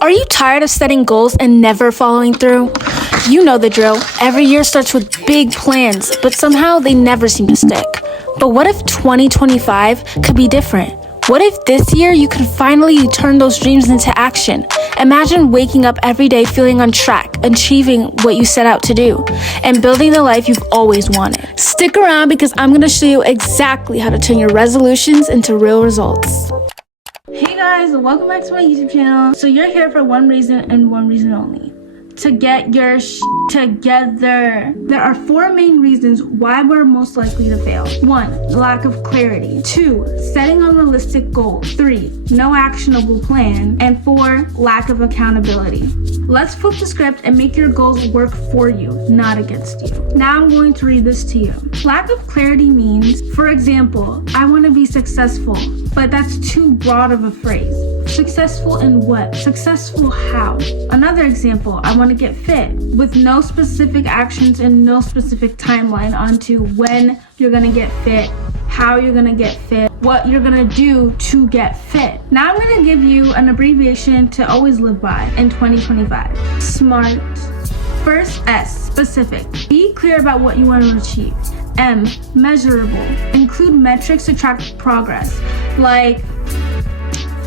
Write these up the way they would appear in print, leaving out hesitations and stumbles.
Are you tired of setting goals and never following through? You know the drill. Every year starts with big plans, but somehow they never seem to stick. But what if 2025 could be different? What if this year you could finally turn those dreams into action? Imagine waking up every day feeling on track, achieving what you set out to do, and building the life you've always wanted. Stick around because I'm going to show you exactly how to turn your resolutions into real results. Hey guys, welcome back to my YouTube channel. So you're here for one reason and one reason only: to get your together. There are 4 main reasons why we're most likely to fail. 1. Lack of clarity. 2. Setting unrealistic goals. 3. No actionable plan. And 4. Lack of accountability. Let's flip the script and make your goals work for you, not against you. Now I'm going to read this to you. Lack of clarity means, for example, I want to be successful, but that's too broad of a phrase. Successful in what? Successful how? Another example, I want to get fit, with no specific actions and no specific timeline onto when you're going to get fit, how you're going to get fit, what you're going to do to get fit. Now I'm going to give you an abbreviation to always live by in 2025. SMART. First, S, specific. Be clear about what you want to achieve. M, measurable. Include metrics to track progress, like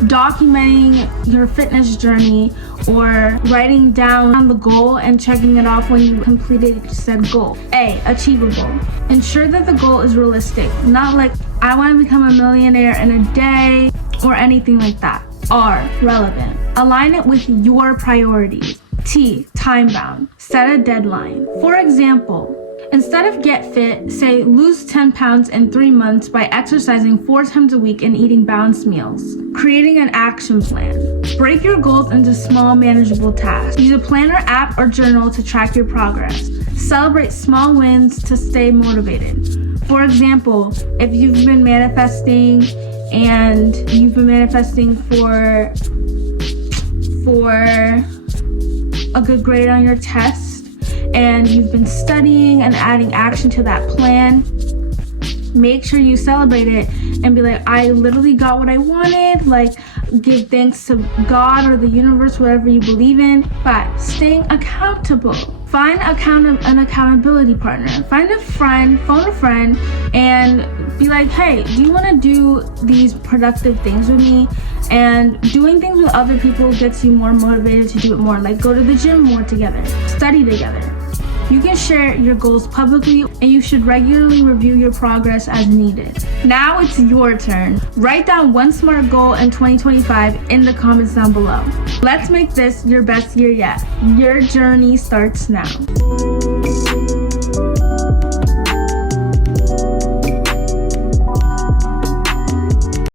documenting your fitness journey or writing down the goal and checking it off when you completed said goal. A, achievable. Ensure that the goal is realistic, not like I want to become a millionaire in a day or anything like that. R, relevant. Align it with your priorities. T, time bound. Set a deadline. For example, instead of get fit, say lose 10 pounds in 3 months by exercising 4 times a week and eating balanced meals. Creating an action plan. Break your goals into small, manageable tasks. Use a planner, app, or journal to track your progress. Celebrate small wins to stay motivated. For example, if you've been manifesting and you've been manifesting for a good grade on your test, and you've been studying and adding action to that plan, make sure you celebrate it and be like, I literally got what I wanted. Like, give thanks to God or the universe, whatever you believe in. 5, staying accountable. Find an accountability partner. Find a friend, phone a friend, and be like, hey, do you want to do these productive things with me? And doing things with other people gets you more motivated to do it more. Like, go to the gym more together, study together. You can share your goals publicly, and you should regularly review your progress as needed. Now it's your turn. Write down one SMART goal in 2025 in the comments down below. Let's make this your best year yet. Your journey starts now.